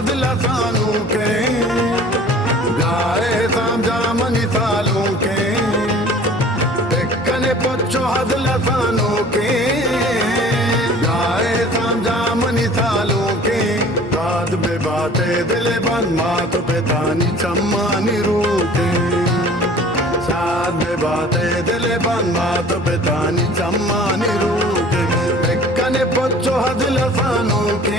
हदला सानू के गाए सामजामनी सालों के कने पच्चो हदला सानू के गाए सामजामनी सालों के बात बे बाते दिले बन मात पे तानी चम्मानी रूटे साथ बे बाते दिले बन मात पे तानी चम्मानी रूटे कने पच्चो हदला सानू के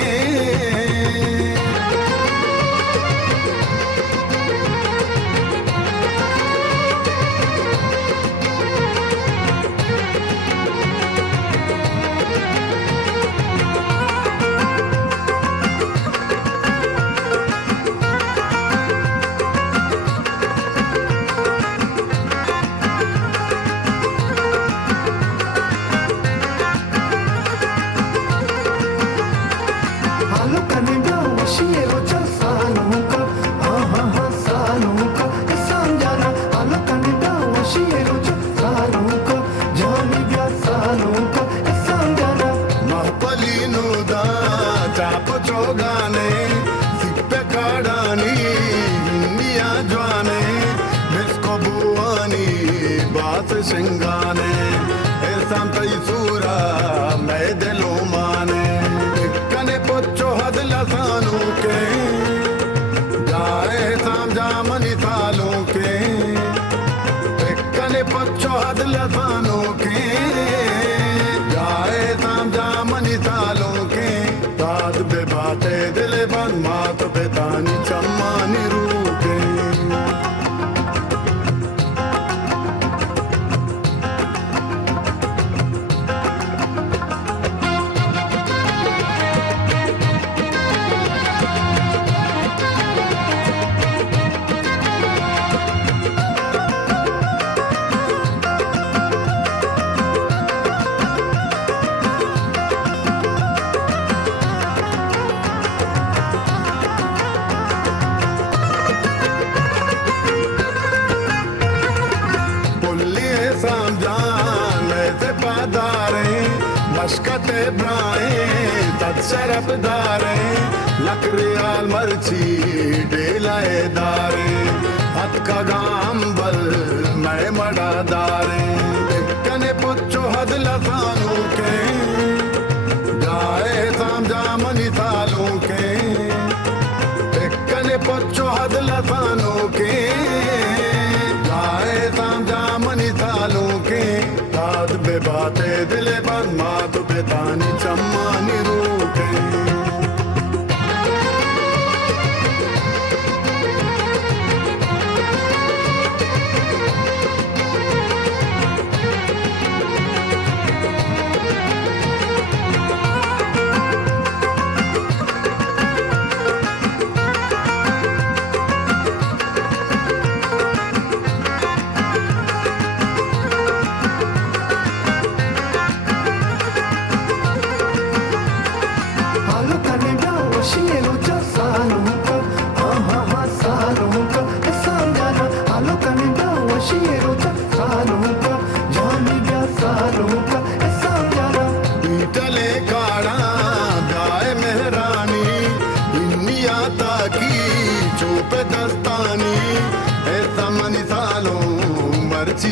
सिंगाने ऐसा तई सूरा मैं दिलों माने कने पच्चो हदला सानू के गाए सामजामनी सालों के कने पच्चो हदला सानू के गाए सामजामनी सालों के बात बे बाते दिले बन मात पे तानी चम्मानी रूटे मशकते ब्राए तत्शरफदारे लकरियाल मर्ची डेलाए दारे हथ का गांबल मैं मड़ा दारे कने पुच्चो हदला सानू के गाए सामजामनी सालों के कने पुच्चो हदला सानू के गाए सामजामनी सालों के बात बे बाते दिले बन मात पे तानी चम्मानी रूटे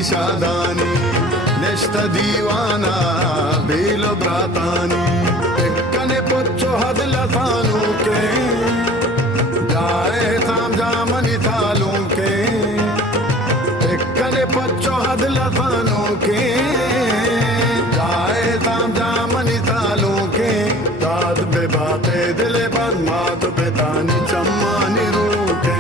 शादानी नेश्ता दीवाना बेलो ब्रातानी कने पच्चो हदला सानू के गाए सामजामनी सालों के कने पच्चो हदला सानू के गाए सामजामनी सालों के दाद बे बाते दिले बन मात पे तानी चम्मानी रूटे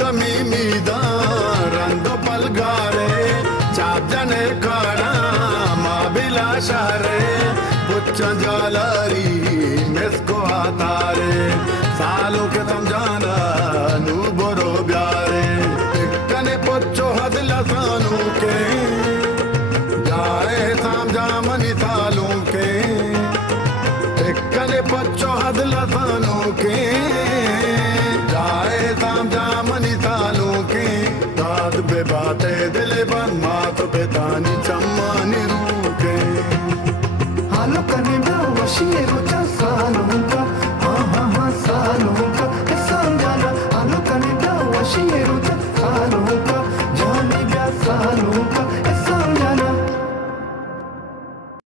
कमी मीदा रंदो पलगारे चाप जने काड़ा माँ बिला शारे कोच्चा जालारी मेस्को आतारे सालों के समझाना नू बोरो ब्यारे कने पोचो हदला सानू के जाए समझा मनी सालों के कने पोचो हदला सानू के जाए समझा मनी सालों के दाद बे बाते दिले बन मात पे तानी चम्मा निरूके Halo kanina washie rocha sano